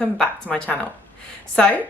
welcome back to my channel. So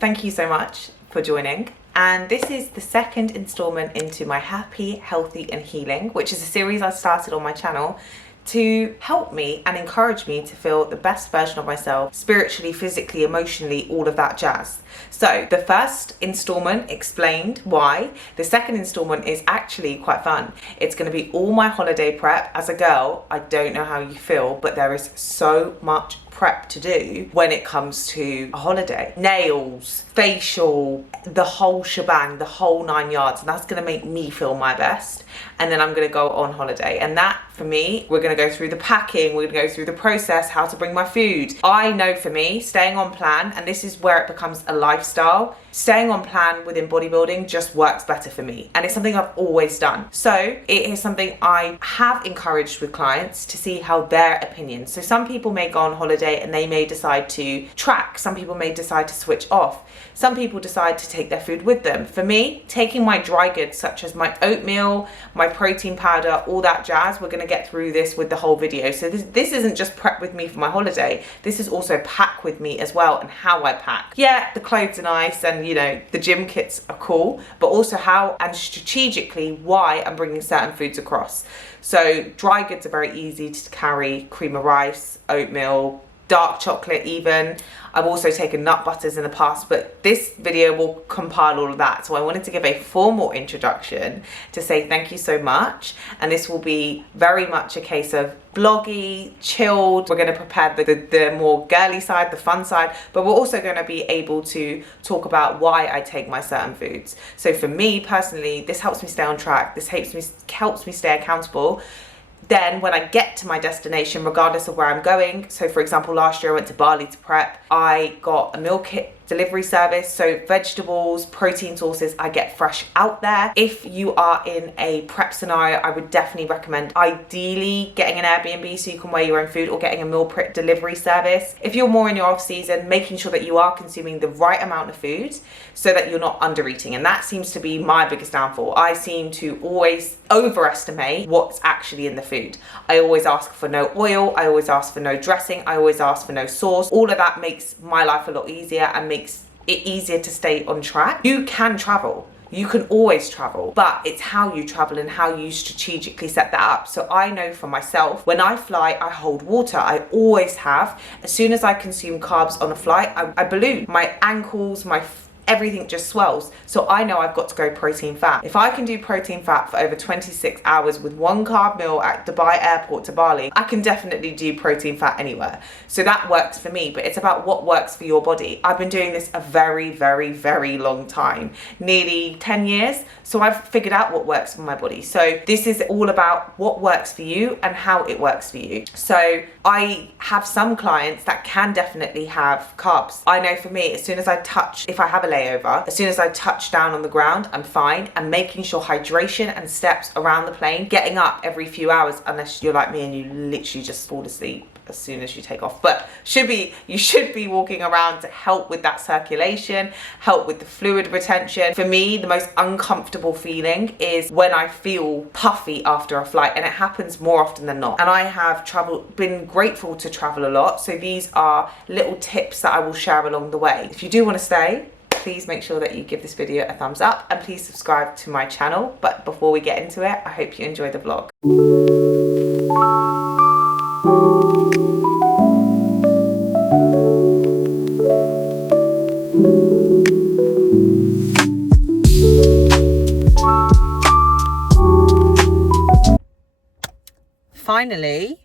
thank you so much for joining, and this is the second installment into my Happy, Healthy and Healing, which is a series I started on my channel to help me and encourage me to feel the best version of myself, spiritually, physically, emotionally, all of that jazz. So the first installment explained why. The second installment is actually quite fun. It's going to be all my holiday prep. As a girl, I don't know how you feel, but there is so much prep to do when it comes to a holiday. Nails, facial, the whole shebang, the whole 9 yards, and that's going to make me feel my best. And then I'm going to go on holiday, and that for me, we're going to go through the packing, we're going to go through the process, how to bring my food. I know for me, staying on plan, and this is where it becomes a lifestyle, staying on plan within bodybuilding just works better for me, and it's something I've always done. So it is something I have encouraged with clients to see how their opinions. So some people may go on holiday and they may decide to track, some people may decide to switch off, some people decide to take their food with them. For me, taking my dry goods such as my oatmeal, my protein powder, all that jazz, we're going to get through this with the whole video. So this isn't just prep with me for my holiday, this is also pack with me as well, and how I pack. Yeah, the clothes are nice and you know the gym kits are cool, but also how and strategically why I'm bringing certain foods across. So dry goods are very easy to carry: cream of rice, oatmeal, dark chocolate even. I've also taken nut butters in the past, but this video will compile all of that. So I wanted to give a formal introduction to say thank you so much. And this will be very much a case of vloggy, chilled. We're going to prepare the more girly side, the fun side, but we're also going to be able to talk about why I take my certain foods. So for me personally, this helps me stay on track. This helps me stay accountable. Then when I get to my destination, regardless of where I'm going, so for example, last year I went to Bali to prep, I got a meal kit delivery service, so vegetables, protein sources, I get fresh out there. If you are in a prep scenario, I would definitely recommend ideally getting an Airbnb so you can wear your own food, or getting a meal prep delivery service. If you're more in your off season, making sure that you are consuming the right amount of food so that you're not under eating, and that seems to be my biggest downfall. I seem to always overestimate what's actually in the food. I always ask for no oil, I always ask for no dressing, I always ask for no sauce. All of that makes my life a lot easier and makes it easier to stay on track. You can travel, you can always travel, but it's how you travel and how you strategically set that up. So I know for myself, when I fly, I hold water. I always have. As soon as I consume carbs on a flight, I balloon. My ankles, everything just swells. So I know I've got to go protein fat. If I can do protein fat for over 26 hours with one carb meal at Dubai airport to Bali, I can definitely do protein fat anywhere. So that works for me, but it's about what works for your body. I've been doing this a very, very, very long time, nearly 10 years. So I've figured out what works for my body. So this is all about what works for you and how it works for you. So I have some clients that can definitely have carbs. I know for me, as soon as I touch, if I have a layover, as soon as I touch down on the ground, I'm fine. And making sure hydration and steps around the plane, getting up every few hours, unless you're like me and you literally just fall asleep as soon as you take off, but you should be walking around to help with that circulation, help with the fluid retention. For me, the most uncomfortable feeling is when I feel puffy after a flight, and it happens more often than not. And I have been grateful to travel a lot, so these are little tips that I will share along the way. If you do want to stay, please make sure that you give this video a thumbs up, and please subscribe to my channel. But before we get into it, I hope you enjoy the vlog. Finally,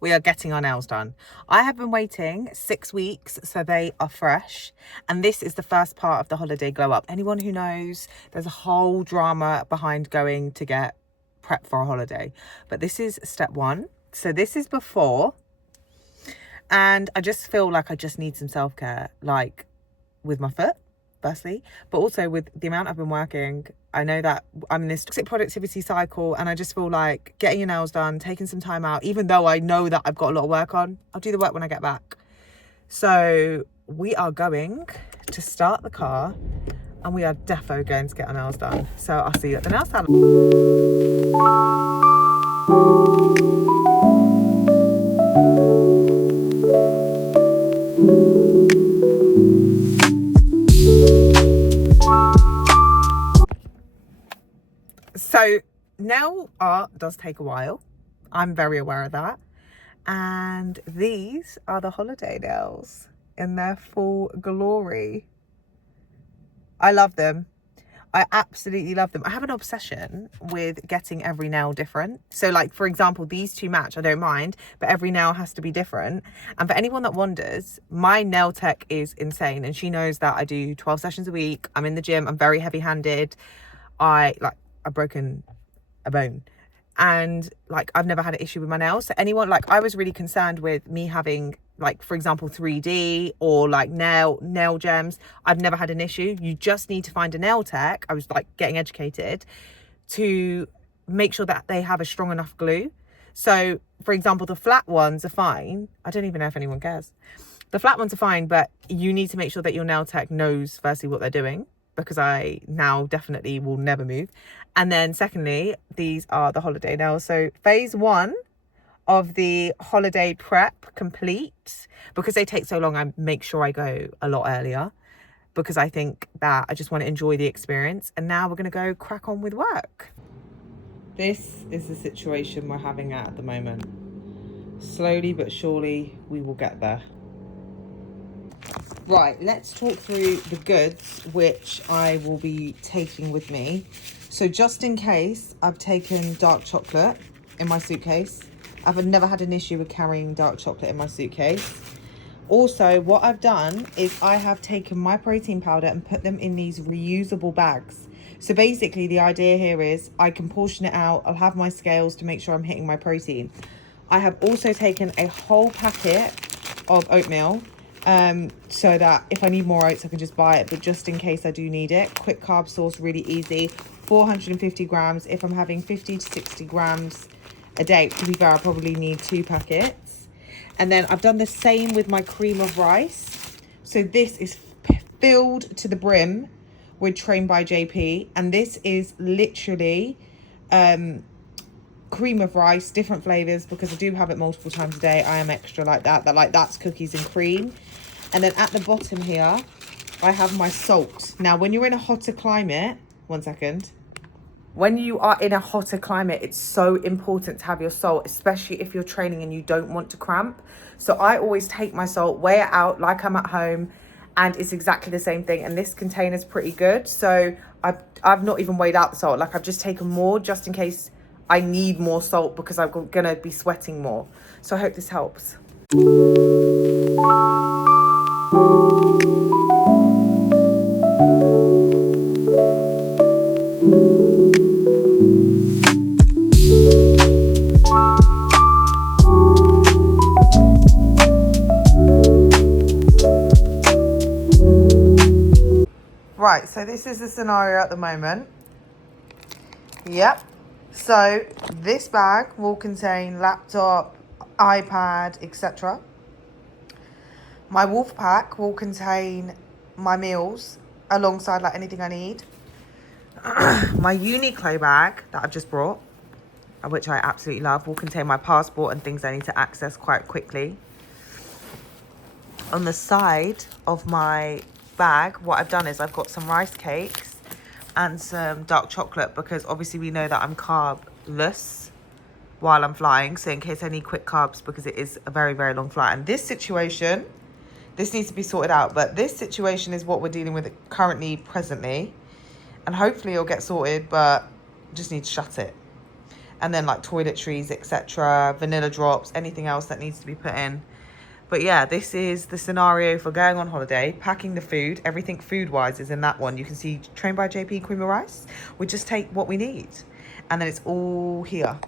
we are getting our nails done. I have been waiting 6 weeks so they are fresh, and this is the first part of the holiday glow up. Anyone who knows, there's a whole drama behind going to get prep for a holiday, but this is step one. So this is before, and I just feel like I just need some self-care, like with my foot firstly, but also with the amount I've been working. I know that I'm in this toxic productivity cycle, and I just feel like getting your nails done, taking some time out, even though I know that I've got a lot of work on, I'll do the work when I get back. So we are going to start the car, and we are defo going to get our nails done. So I'll see you at the nail salon. nail art does take a while. I'm very aware of that. And these are the holiday nails in their full glory. I love them. I absolutely love them. I have an obsession with getting every nail different. So like, for example, these two match, I don't mind, but every nail has to be different. And for anyone that wonders, my nail tech is insane. And she knows that I do 12 sessions a week. I'm in the gym. I'm very heavy handed. I've broken a bone. And like, I've never had an issue with my nails. So anyone, like, I was really concerned with me having, like, for example, 3D or like nail gems. I've never had an issue. You just need to find a nail tech. I was like getting educated to make sure that they have a strong enough glue. So for example, the flat ones are fine. I don't even know if anyone cares. The flat ones are fine, but you need to make sure that your nail tech knows firstly what they're doing, because I now definitely will never move. And then secondly, these are the holiday nails. So phase 1 of the holiday prep complete. Because they take so long, I make sure I go a lot earlier, because I think that I just want to enjoy the experience. And now we're going to go crack on with work. This is the situation we're having at the moment. Slowly but surely we will get there. Right, let's talk through the goods which I will be taking with me. So just in case, I've taken dark chocolate in my suitcase. I've never had an issue with carrying dark chocolate in my suitcase. Also, what I've done is I have taken my protein powder and put them in these reusable bags. So basically the idea here is I can portion it out. I'll have my scales to make sure I'm hitting my protein. I have also taken a whole packet of oatmeal, so that if I need more oats, I can just buy it, but just in case I do need it. Quick carb source, really easy. 450 grams. If I'm having 50 to 60 grams a day, to be fair, I probably need 2 packets. And then I've done the same with my cream of rice. So this is filled to the brim with Trained by JP, and this is literally cream of rice, different flavors, because I do have it multiple times a day. I am extra like that. That's cookies and cream. And then at the bottom here, I have my salt. Now, when you're in a hotter climate, one second. When you are in a hotter climate, it's so important to have your salt, especially if you're training and you don't want to cramp. So I always take my salt, weigh it out like I'm at home, and it's exactly the same thing. And this container's pretty good. So I've not even weighed out the salt. Like, I've just taken more just in case I need more salt, because I'm gonna be sweating more. So I hope this helps. Right, so this is the scenario at the moment. Yep. So this bag will contain laptop, iPad, etc. My wolf pack will contain my meals alongside like anything I need. My Uniqlo bag that I've just brought, which I absolutely love, will contain my passport and things I need to access quite quickly. On the side of my bag, what I've done is I've got some rice cakes and some dark chocolate, because obviously we know that I'm carbless while I'm flying. So in case I need quick carbs, because it is a very, very long flight. And this situation, this needs to be sorted out. But this situation is what we're dealing with currently, presently. And hopefully it'll get sorted, but just need to shut it. And then like toiletries, etc., vanilla drops, anything else that needs to be put in. But yeah, this is the scenario for going on holiday, packing the food. Everything food-wise is in that one. You can see Trained by JP cream of rice. We just take what we need. And then it's all here.